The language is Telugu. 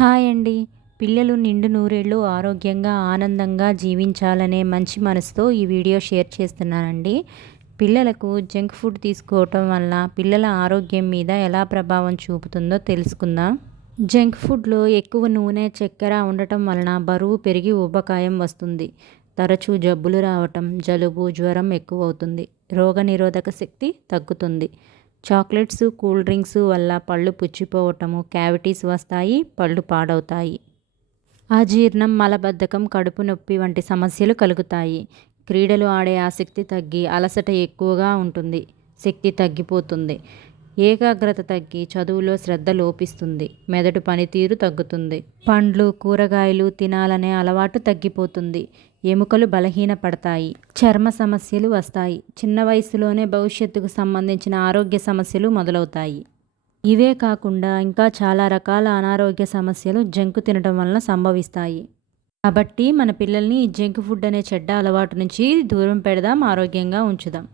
హాయ్ అండి. పిల్లలు నిండు నూరేళ్ళు ఆరోగ్యంగా, ఆనందంగా జీవించాలనే మంచి మనసుతో ఈ వీడియో షేర్ చేస్తున్నానండి. పిల్లలకు జంక్ ఫుడ్ తీసుకోవటం వల్ల పిల్లల ఆరోగ్యం మీద ఎలా ప్రభావం చూపుతుందో తెలుసుకుందాం. జంక్ ఫుడ్‌లో ఎక్కువ నూనె, చక్కెర ఉండటం వలన బరువు పెరిగి ఊబకాయం వస్తుంది. తరచూ జబ్బులు రావటం, జలుబు, జ్వరం ఎక్కువవుతుంది. రోగనిరోధక శక్తి తగ్గుతుంది. చాక్లెట్స్, కూల్ డ్రింక్స్ వల్ల పళ్ళు పుచ్చిపోవటము, క్యావిటీస్ వస్తాయి, పళ్ళు పాడవుతాయి. అజీర్ణం, మలబద్ధకం, కడుపు నొప్పి వంటి సమస్యలు కలుగుతాయి. క్రీడలు ఆడే ఆసక్తి తగ్గి అలసట ఎక్కువగా ఉంటుంది. శక్తి తగ్గిపోతుంది. ఏకాగ్రత తగ్గి చదువులో శ్రద్ధ లోపిస్తుంది. మెదడు పనితీరు తగ్గుతుంది. పండ్లు, కూరగాయలు తినాలనే అలవాటు తగ్గిపోతుంది. ఎముకలు బలహీనపడతాయి. చర్మ సమస్యలు వస్తాయి. చిన్న వయసులోనే భవిష్యత్తుకు సంబంధించిన ఆరోగ్య సమస్యలు మొదలవుతాయి. ఇవే కాకుండా ఇంకా చాలా రకాల అనారోగ్య సమస్యలు జంక్ తినడం వలన సంభవిస్తాయి. కాబట్టి మన పిల్లల్ని ఈ జంక్ ఫుడ్ అనే చెడ్డ అలవాటు నుంచి దూరం పెడదాం, ఆరోగ్యంగా ఉంచుదాం.